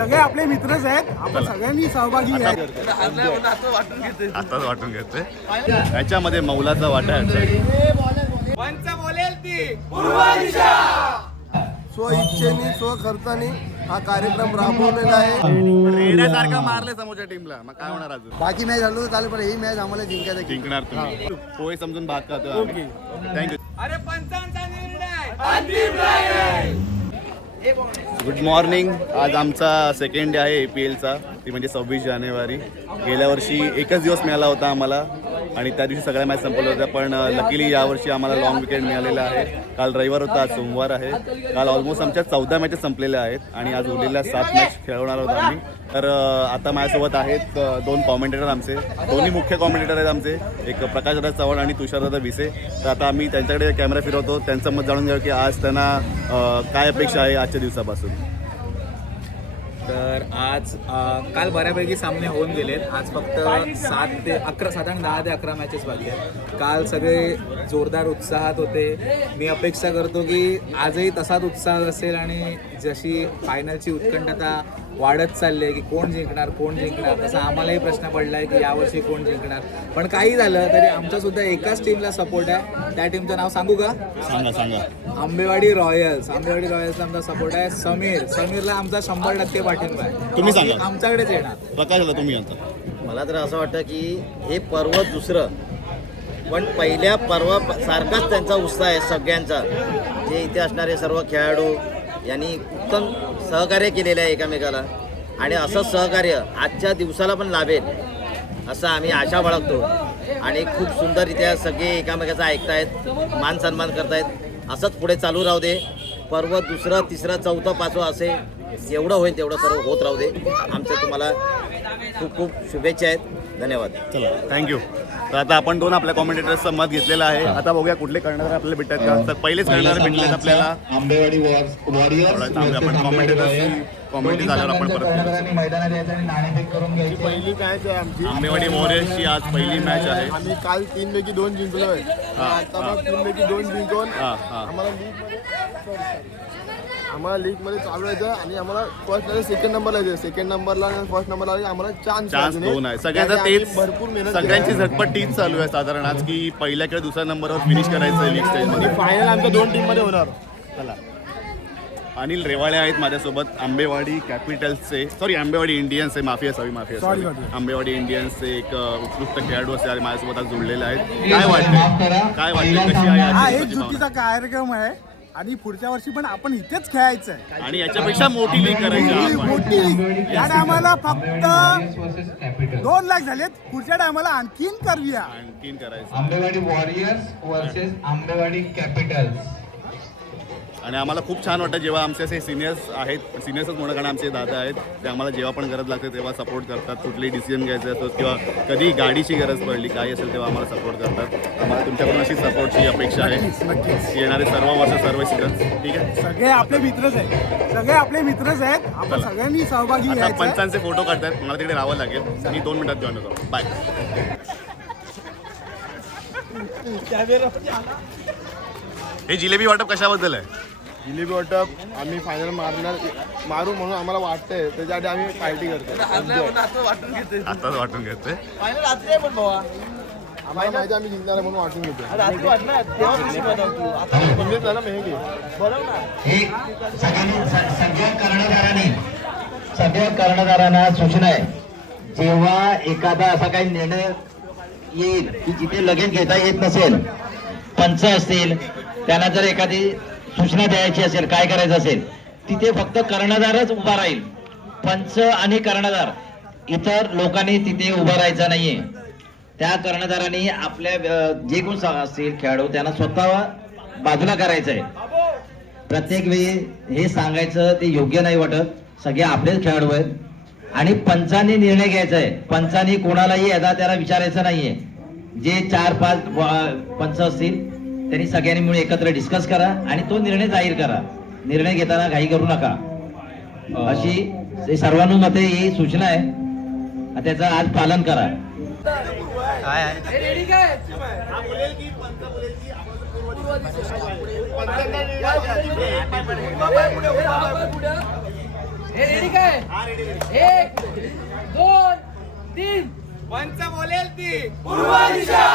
सगळे आपले मित्रच आहेत, आपण सगळ्यांनी सहभागी आहेत. आताच वाटून घेतोय. याच्यामध्ये मौलाचा वाटा आहे. स्व इच्छेने स्व खर्चाने हा कार्यक्रम राबवलेला आहे. रेड्यासारखा मारले समोरच्या टीमला, मग काय होणार अजून? बाकी मॅच झालं तर चालेल, पण ही मॅच आम्हाला जिंकायचं. जिंकणार तुम्ही. पोहे समजून भात खातो. थँक्यू. Good morning. आज आमचा सेकंड डे आहे APLचा, ती म्हणजे 26 जानेवारी. गेल्या वर्षी एकच दिवस मिळाला होता आम्हाला आणि त्या दिवशी सगळ्या मॅच संपवल्या होत्या, पण लकीली यावर्षी आम्हाला लॉंग विकेंड मिळालेला आहे. काल रविवार होता, आज सोमवार आहे. काल ऑलमोस्ट आमच्या 14 मॅचेस संपलेल्या आहेत आणि आज उरलेल्या 7 मॅच खेळवणार आहोत आम्ही. तर आता माझ्यासोबत आहेत 2 कॉमेंटेटर आमचे, दोन्ही मुख्य कॉमेंटेटर आहेत आमचे, एक प्रकाशदादा चव्हाण आणि तुषारदादा विसे. तर आता आम्ही त्यांच्याकडे कॅमेरा फिरवतो, त्यांचं मत जाणून घेऊ की आज त्यांना काय अपेक्षा आहे आजच्या दिवसापासून. तर आज काल बऱ्यापैकी सामने होऊन गेलेत. आज फक्त 7 ते 11 साधारण 10 ते 11 मॅचेस बाकी आहेत. काल सगळे जोरदार उत्साहात होते. मी अपेक्षा करतो की आजही तसाच उत्साह असेल आणि जशी फायनलची उत्कंठता वाढत चालली आहे की कोण जिंकणार तसा आम्हालाही प्रश्न पडला आहे की यावर्षी कोण जिंकणार. पण काही झालं तरी आमचासुद्धा एकाच टीमला सपोर्ट आहे. त्या टीमचं नाव सांगू का? सांगा. आंबेवाडी रॉयल्सला आमचा सपोर्ट आहे. समीरला आमचा 100% पाठिंबा आहे. तुम्ही सांगा. आमच्याकडेच येणार. प्रकाशला तुम्ही आता. मला तर असं वाटतं की हे पर्व दुसरं, पण पहिल्या पर्वासारखाच त्यांचा उत्साह आहे सगळ्यांचा. जे इथे असणारे सर्व खेळाडू यांनी उत्तम सहकार्य केलेलं आहे एकमेकाला आणि असं सहकार्य आजच्या दिवसाला पण लाभेल असं आम्ही आशा बाळगतो. आणि खूप सुंदररित्या सगळे एकामेकाचा ऐकतायत, मान सन्मान करतायत. असंच पुढे चालू राहू दे. पर्व दुसरं, तिसरं, चौथं, पाचवं असे जेवढं होईल तेवढं सर्व होत राहू दे. आमच्या तुम्हाला खूप खूप शुभेच्छा आहेत. धन्यवाद. चला, थँक्यू. तर आता आपण 2 आपल्या कॉमेंटेटर्सचं मत घेतलेलं आहे. आता बघूया कुठले करणार आपल्याला भेटतात का. तर पहिलेच करणार भेटलेत आपल्याला आंबेवाडी वॉरियर्स. आपण कॉमेंटेटर्स कॉमेंटी झाल्यावर आपण परत मैदानात यायचं आणि नाणेफेक करून घ्यायची. पहिली मॅच आहे आमची. आंबेवाडी वॉरियर्सची आज पहिली मॅच आहे. आम्ही काल 3 पैकी 2 जिंकलोय. आता मग 3 पैकी 2 जिंकून आम्हाला लीग मध्ये चालू आहे आणि आम्हाला फर्स्ट आणि सेकंड नंबरला यायचं. सेकंड नंबरला आणि फर्स्ट नंबरला आम्हाला चान्स 2 आहे. सगळ्यांचा तेच, भरपूर मेहनत सगळ्यांची झटपट तीच चालू आहे साधारण आज की पहिल्या किंवा दुसऱ्या नंबरवर फिनिश करायचं आहे लीग स्टेजमध्ये. फायनल आमच्या 2 टीम मध्ये होणार. चला. अनिल रेवाळे आहेत माझ्यासोबत, आंबेवाडी कॅपिटल्सचे, सॉरी आंबेवाडी इंडियन्सचे, माफी असावी. आंबेवाडी इंडियन्सचे एक उत्कृष्ट खेळाडू असे माझ्यासोबत आज जोडलेले आहेत. काय वाटतं कशी आहे हा आजची एक मॅच? चुकीचा कार्यक्रम आहे आणि पुढच्या वर्षी पण आपण इथेच खेळायचं आहे. आणि याच्यापेक्षा मोठी लीग करायची आहे आपण. मोठी लीग. या टायमाला फक्त 2 लाख झालेत, पुढच्या टायमाला आणखीन करूया. आणखीन करायचं. Ambewadi warriors versus Ambewadi Capitals. आणि आम्हाला खूप छान वाटतं जेव्हा आमचे असे सिनियर्स आहेत, सिनियर्सच म्हणून कारण आमचे दादा आहेत, ते आम्हाला जेव्हा पण गरज लागते तेव्हा सपोर्ट करतात. कुठलीही डिसिजन घ्यायचं असतो किंवा कधी गाडीची गरज पडली काही असेल तेव्हा आम्हाला सपोर्ट करतात. आम्हाला तुमच्याकडून अशी सपोर्टची अपेक्षा आहे. येणारे सर्व वर्ष सर्व सीझन. ठीक आहे. सगळे आपले मित्रच आहेत, आपण सगळ्यांनी सहभागी आता व्हायचं. पंचांचे फोटो काढतात, मला तिकडे राहावं लागेल. मी 2 मिनिटात जॉईन होतो. बाय. हे जिलेबी वाटप कशाबद्दल आहे? जिलेबी वाटप आम्ही फायनल मारू म्हणून आम्हाला वाटतंय, त्याच्यासाठी आम्ही पार्टी करतो. आताच वाटून घेतोय. आम्हाला माहिती आम्ही जिंकणार आहे म्हणून वाटून घेतो. हे सगळ्या कर्णधारांना सूचना आहे, जेव्हा एखादा असा काही निर्णय येईल की जिथे लगेच घेता येत नसेल, पंच असतील त्यांना जर एखादी सूचना द्यायची असेल, काय करायचं असेल, तिथे फक्त कर्णधारच उभा राहील. पंच आणि कर्णधार इतर लोकांनी तिथे उभा राहायचा नाहीये. त्या कर्णधारांनी आपल्या जे कोण असतील खेळाडू त्यांना स्वतः बाजूला करायचं आहे. प्रत्येक वेळी हे सांगायचं ते योग्य नाही वाटत. सगळे आपलेच खेळाडू आहेत आणि पंचांनी निर्णय घ्यायचा आहे. पंचांनी कोणालाही यदा त्याला विचारायचं नाहीये. जे 4-5 पंच असतील त्यांनी सगळ्यांनी मिळून एकत्र डिस्कस करा आणि तो निर्णय जाहीर करा. निर्णय घेताना घाई करू नका, अशी सर्वानुमते ही सूचना आहे. त्याचं आज पालन करा. रेडी काय 1 2 3 पंच बोलेल ती पूर्व दिशा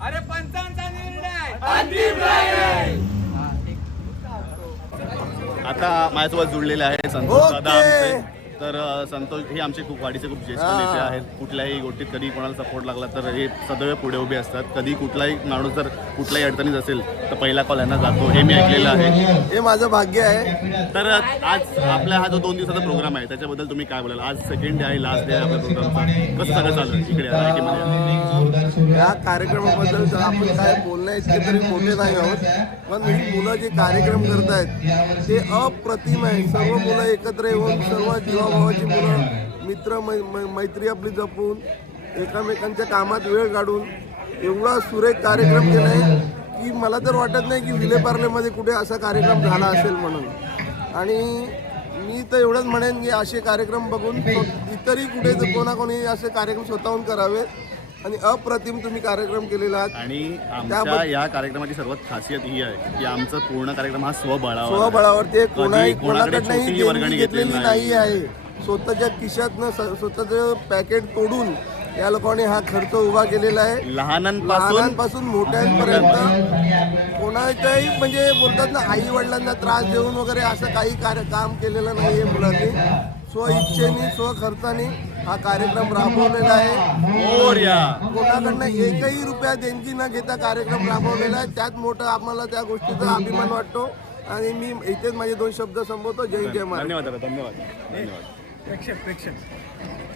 अरे पंचांचा निर्णय आता माझ्यासोबत जुळलेले आहे संतोष दादा आमचे. तर संतोष हे आमचे खूप वाडीचे खूप ज्येष्ठ नेते आहेत. कुठल्याही गोष्टीत कधी कोणाला सपोर्ट लागला तर हे सदैव पुढे उभे असतात. कधी कुठलाही माणूस जर कुठल्याही अडचणीत असेल तर पहिला कॉल यांना जातो, हे मी ऐकलेलं आहे. हे माझं भाग्य आहे. तर आज आपला हा जो 2 दिवसाचा प्रोग्राम आहे त्याच्याबद्दल तुम्ही काय बोलाल? आज सेकंड डे आहे, लास्ट डे आहे आपल्या प्रोग्रामचा. कसं सगळं चालू आहे इकडे IIT या कार्यक्रमाबद्दल तर आपण काय बोलण्या इतके तरी मोठे नाही आहोत, पण ही मुलं जे कार्यक्रम करत आहेत ते अप्रतिम आहे. सर्व मुलं एकत्र येऊन सर्व जीवाभावाची मुलं मित्र मैत्री आपली जपून एकमेकांच्या कामात वेळ काढून एवढा सुरेख कार्यक्रम केला आहे की मला तर वाटत नाही की विलेपार्लेमध्ये कुठे असा कार्यक्रम झाला असेल म्हणून. आणि मी तर एवढंच म्हणेन की असे कार्यक्रम बघून इतरही कुठे कोणाकोणी असे कार्यक्रम स्वतःहून करावेत. आणि अप्रतिम तुम्ही कार्यक्रम केलेला आहात. आणि आमच्या या कार्यक्रमाची सर्वात खासियत ही आहे की आमचा पूर्ण कार्यक्रम हा स्वबळावर ते कोणाकडे छोटी वर्गणी घेतलेली नाही आहे. स्वतःच्या खिशातनं स्वतःचं पॅकेट तोडून या लोकांनी हा खर्च उभा केलेला आहे. लहानांपासून मोठ्यांपर्यंत कोणाच्याही म्हणजे बोलतात ना आई वडिलांना त्रास देऊन वगैरे असं काही काम केलेलं नाही आहे मुलांनी. स्वइच्छेने स्वखर्चाने हा कार्यक्रम राबवलेला आहे. कोणाकडनं एकही रुपया देणगी न घेता कार्यक्रम राबवलेला आहे. त्यात मोठं आम्हाला त्या गोष्टीचा अभिमान वाटतो. आणि मी इथेच माझे 2 शब्द संबोधतो. जय जय महाराज. धन्यवाद धन्यवाद.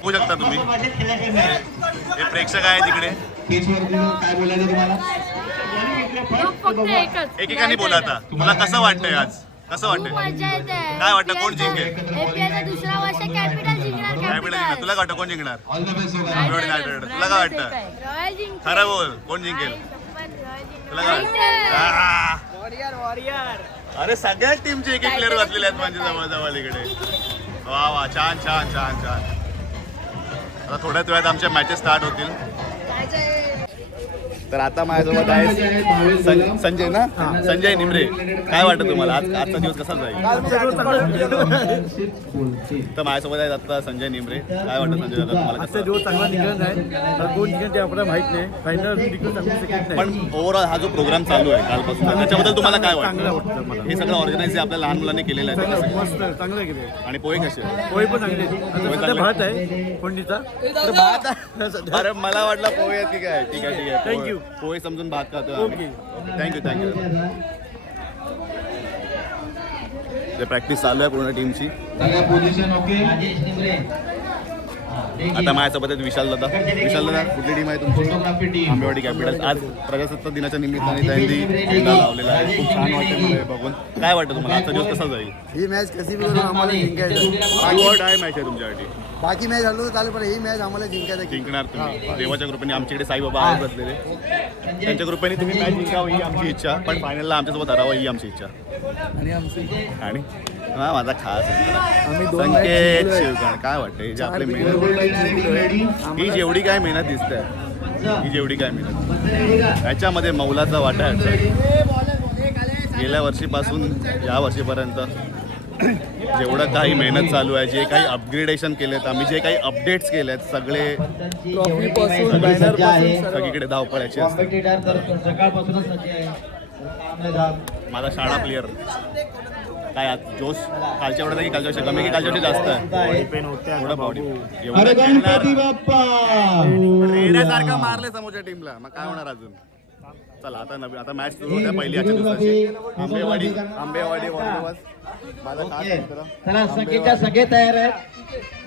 होऊ शकता तुम्ही हे प्रेक्षक आहे तिकडे. काय बोलायचं तुम्हाला? एकेकाने बोला आता. तुला कसं वाटतंय आज? कसं वाटतंय? काय वाटतं कोण जिंकेल? दुसरा वर्ष कॅपिटल जिंकणार. कॅपिटल तुला काय वाटतं कोण जिंकणार? तुला काय वाटतं? रॉयल जिंकणार. खरं बोल कोण जिंकेल? तुला काय वाटतं? अरे सगळ्याच टीमचे एक एक प्लेअर वाचलेले आहेत म्हणजे जवळ इकडे. वा वा छान छान छान छान. आता थोड्याच वेळात आमच्या मॅचेस स्टार्ट होतील. तर आता माझ्यासोबत आहे संजय ना, संजय निमरे. काय वाटतं तुम्हाला आज आजचा दिवस कसा जाईल? तर माझ्यासोबत आहे आता संजय निमरे. काय वाटतं संजय दादा तुम्हाला? आजचा दिवस चांगला निघत नाही. कोण जिंकेल ते आपल्याला माहित नाही. फायनल पण ओव्हरऑल हा जो प्रोग्राम चालू आहे कालपासून त्याच्याबद्दल तुम्हाला काय वाटतं? हे सगळं ऑर्गनाइज आपल्या लहान मुलांनी केलेलं आहे. मस्त चांगलं केलं. आणि पोहे कसे? पोहे पण चांगले. भात आहे फोडणीचा. अरे मला वाटलं पोहे आहेत की काय. ठीक आहे ठीक आहे. थँक्यू. पोहे समजून भात खातो. Thank you thank you. ते प्रॅक्टिस चालू आहे पूर्ण टीमची. आता माझ्यासोबत आहेत विशाल दादा. विशाल दादा कुठली टीम आहे तुमची? आंबेवाडी कॅपिटल्स. आज प्रजासत्ताक दिनाच्या निमित्ताने त्यांनी झेंडा लावलेला आहे. खूप छान वाटतं मला हे बघून. काय वाटतं तुम्हाला आजचा दिवस कसा जाईल? ही मॅच कशी पण आम्हाला जिंकायचं. काय मॅच आहे तुमच्यासाठी? बाकी मॅच झालो तर चालेल, पण ही मॅच आम्हाला जिंकायचं. जिंकणार तुम्ही. देवाच्या कृपेने आमच्याकडे साईबाबा आहेत बसलेले. त्यांच्या कृपेने तुम्ही मॅच जिंकावं ही आमची इच्छा. पण फायनलला आमच्यासोबत हरावं ही आमची इच्छा. आणि हा माझा खास संकेत शिवकण. काय वाटतं जे आपले मेहनत ही जेवढी काय मेहनत दिसते ही जेवढी काय मेहनत याच्यामध्ये मौलाचा वाटा आहे. गेल्या वर्षीपासून या वर्षीपर्यंत जेवढं काही मेहनत चालू आहे, जे काही अपग्रेडेशन केलेत आम्ही, जे काही अपडेट्स केलेत, सगळे सगळीकडे धावपळायची असते. माझा शाळा प्लेअर काय आज जोश कालच्या एवढा की कालच्या वर्षी कमी की कालच्या वर्षी जास्त आहे. थोडं बॉडी रेड्यासारखं मारले समोरच्या टीमला. मग काय होणार अजून? चला आता नवीन आता मॅच सुरू होत्या पहिली आजच्या दिवसाची. आंबेवाडी वॉलीबॉल. माझा खास मित्र. चला सगळेच्या सगळे तयार आहेत.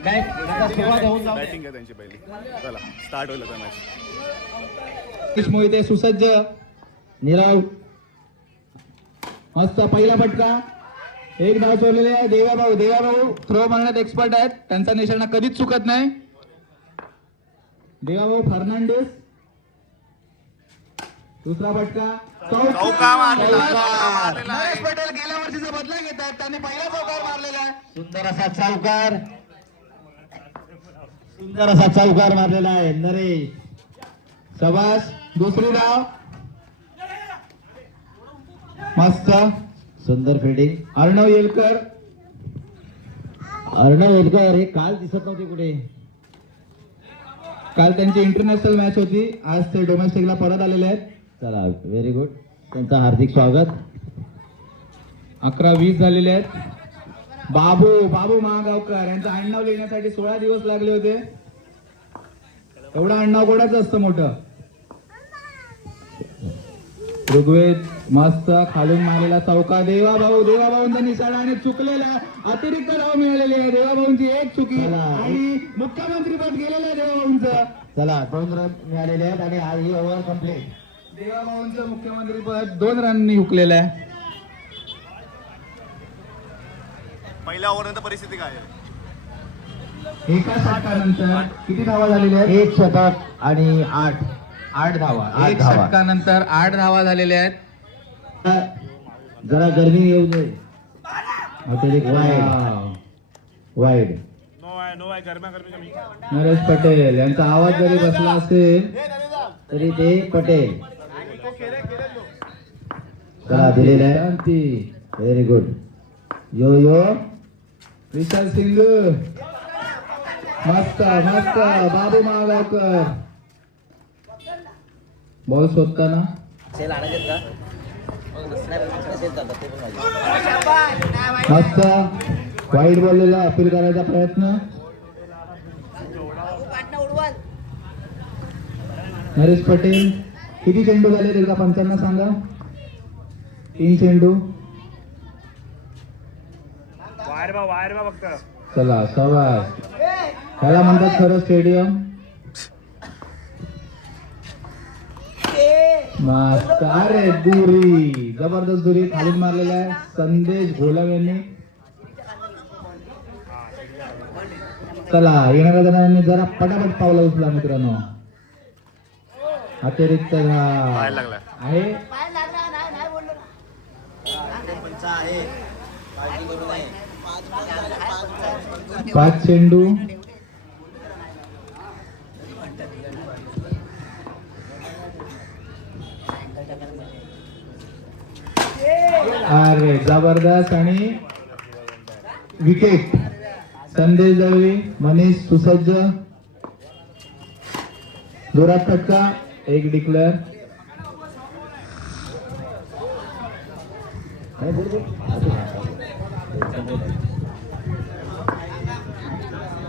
बॅटिंग आहे त्यांची पहिली. चला स्टार्ट होईल आता मॅच. मोहिते सुसज्ज. निराव मस्त पहिला फटका. एक धाव सोडलेले आहे. देवाभाऊ थ्रो मारण्यात एक्सपर्ट आहेत. त्यांचा निशाणा कधीच चुकत नाही. देवाभाऊ फर्नांडिस, दुसरा फटका चौका मारलेला नरेश पटेल गेल्या वर्षीचा बदला घेत आहेत, त्यांनी पहिला चौकार मारलेला आहे. सुंदर असा चौकार मारलेला आहे नरेश. शबाश. दुसरी धाव. मस्त सुंदर फिल्डिंग. अर्णव येलकर हे काल दिसत नव्हते कुठे. काल त्यांची इंटरनॅशनल मॅच होती, आज ते डोमेस्टिकला परत आलेले आहेत. चला व्हेरी गुड, त्यांचं हार्दिक स्वागत. 11-20 झालेले आहेत. बाबू महागावकर यांचं आडनाव लिहिण्यासाठी 16 दिवस लागले होते. एवढं आडनाव कोणाचं असतं मोठं. ऋग्वेद मस्त खालून मारलेला चौका. देवाभाऊंचा निशाणा आणि चुकलेला अतिरिक्त धाव मिळालेली आहे. देवाभाऊंची एक चुकी आणि मुख्यमंत्री पद गेलेलं आहे देवाभाऊंचं. चला 2 रन मिळालेले आहेत आणि ही ओव्हर कंप्लीट. देवाभाऊंचं मुख्यमंत्री पद 2 रननी हुकलेलं आहे. पहिल्या ओव्हरनंतर परिस्थिती काय आहे? एका षटकानंतर किती धावा झालेल्या आहेत? 1 षटक आणि 8 धावा. 1 षटकानंतर 8 धावा झालेल्या आहेत. जरा गरमी येऊ दे. वाईड. नरेश पटेल यांचा आवाज जरी बसला असेल तरी ते पटेल. चला दिलेला आहे. Very good. Yo Vishal Singh मस्त बाबू महागावकर बॉल शोधताना मस्त वाईट बॉलला अपील करायचा प्रयत्न. नरेश पटेल किती चेंडू झाले एकदा पंचांना सांगा. 3 चेंडू. चला शाबास. त्याला म्हणतात खरं स्टेडियम. मस्त. अरे दुरी जबरदस्त दुरी खालून मारलेला आहे संदेश घोलव यांनी. चला येणाऱ्या जणांनी जरा पटापट पावला उचला मित्रांनो. अतिरिक्त आहे. 5 चेंडू. अरे जबरदस्त आणि विकेट. संदेश दळवी, मनीष सुसज्ज. जोरात फटका. 1 डिक्लेअर.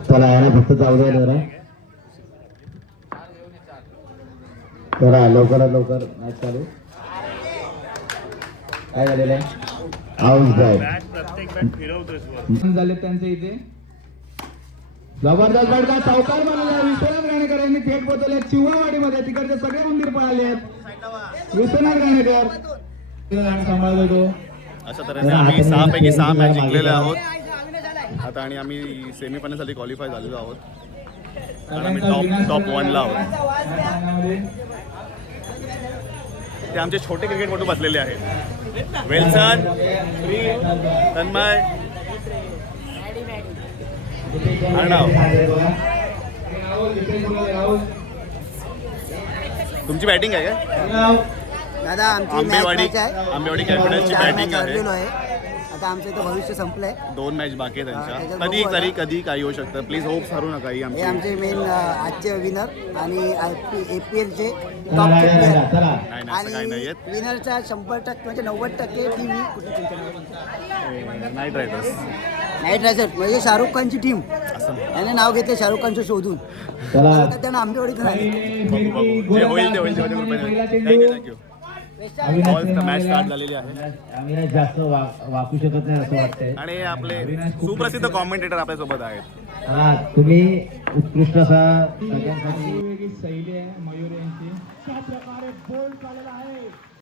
चला याला फक्त जाऊ द्या जरा लवकरात लवकर मॅच चालू. काय झालेलं आहे? आउट झाले त्यांचे इथे. जबरदस्त फटका. चौकार मारलेला विश्वनाथ घाणेकर यांनी थेट पोहोचवले चिव्हावाडीमध्ये. तिकडचे सगळे मंदिर पळाले आहेत. विश्वनाथ घाणेकर सांभाळतो तो. अशा तऱ्हेने आम्ही 6 पैकी 6 मॅच जिंकलेले आहोत आता आणि आम्ही सेमीफायनलसाठी क्वालिफाय झालेलो आहोत. आणि आम्ही टॉप 1ला आहोत. ते आमचे छोटे क्रिकेटपटू बसलेले आहेत. वेल्सन, तन्मय, अर्णव. तुमची बॅटिंग आहे का दादा? आमची आंबेवाडी आंबेवाडी कॅपिटलची बॅटिंग आहे. आता आमचं इथं भविष्य संपलंय. 2 मॅच बाकी आहे त्यांच्या. कधी काही होऊ शकतं. प्लीज होप हरू नका. ही हे आमचे मेन आजचे विनर आणि APLचे टॉप प्लेयर आणि विनरचा 100% म्हणजे 90% team night riders. Night riders म्हणजे शाहरुख खानची टीम. याने नाव घेतले शाहरुख खानचं शोधून. त्यांना आंबेवाडीतून आले. जे होईल ते होईल. थँक्यू. मॅच स्टार्ट झालेली आहे. आम्ही जास्त वाकू शकत नाही असं वाटतंय. आणि आपले सुप्रसिद्ध कॉमेंटेटर आपल्यासोबत आहेत. तुम्ही उत्कृष्ट असा सगळ्यांसाठी शैली आहे मयूर यांची. अशा प्रकारे बोल्ड झालेला आहे.